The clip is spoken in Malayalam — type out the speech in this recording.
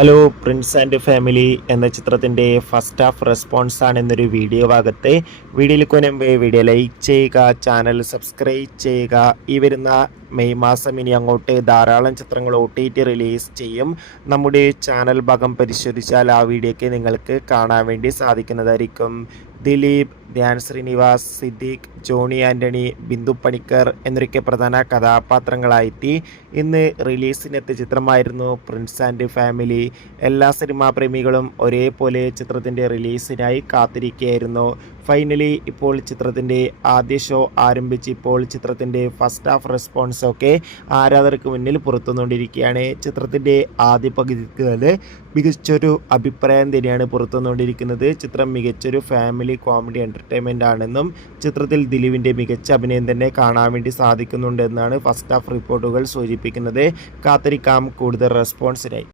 ഹലോ പ്രിൻസ് ആൻഡ് ഫാമിലി എന്ന ചിത്രത്തിൻ്റെ ഫസ്റ്റ് ഹാഫ് റെസ്പോൺസ് ആണ് എന്നൊരു വീഡിയോ ഭാഗത്തെ വീഡിയോയിൽ മുൻപ് വീഡിയോ ലൈക്ക് ചെയ്യുക, ചാനൽ സബ്സ്ക്രൈബ് ചെയ്യുക. ഈ വരുന്ന മെയ് മാസം ഇനി അങ്ങോട്ട് ധാരാളം ചിത്രങ്ങൾ OTT റിലീസ് ചെയ്യും. നമ്മുടെ ചാനൽ ഭാഗം പരിശോധിച്ചാൽ ആ വീഡിയോയ്ക്ക് നിങ്ങൾക്ക് കാണാൻ വേണ്ടി സാധിക്കുന്നതായിരിക്കും. ദിലീപ്, ധ്യാൻ ശ്രീനിവാസ്, സിദ്ദീഖ്, ജോണി ആൻ്റണി, ബിന്ദു പണിക്കർ എന്നൊക്കെ പ്രധാന കഥാപാത്രങ്ങളായെത്തി ഇന്ന് റിലീസിനെത്തിയ ചിത്രമായിരുന്നു പ്രിൻസ് ആൻഡ് ഫാമിലി. എല്ലാ സിനിമാ പ്രേമികളും ഒരേപോലെ ചിത്രത്തിൻ്റെ റിലീസിനായി കാത്തിരിക്കുകയായിരുന്നു. ഫൈനലി ഇപ്പോൾ ചിത്രത്തിൻ്റെ ആദ്യ ഷോ ആരംഭിച്ച് ഇപ്പോൾ ചിത്രത്തിൻ്റെ ഫസ്റ്റ് ഹാഫ് റെസ്പോൺസൊക്കെ ആരാധകർക്ക് മുന്നിൽ പുറത്തുവന്നുകൊണ്ടിരിക്കുകയാണ്. ചിത്രത്തിൻ്റെ ആദ്യ പകുതിക്ക് തന്നെ മികച്ചൊരു അഭിപ്രായം തന്നെയാണ് പുറത്തുവന്നുകൊണ്ടിരിക്കുന്നത്. ചിത്രം മികച്ചൊരു ഫാമിലി കോമഡി എൻ്റർടൈൻമെൻ്റ് ആണെന്നും ചിത്രത്തിൽ ദിലീപിൻ്റെ മികച്ച അഭിനയം തന്നെ കാണാൻ വേണ്ടി സാധിക്കുന്നുണ്ടെന്നാണ് ഫസ്റ്റ് ഹാഫ് റിപ്പോർട്ടുകൾ സൂചിപ്പിക്കുന്നത്. കാത്തിരിക്കാം കൂടുതൽ റെസ്പോൺസിനായി.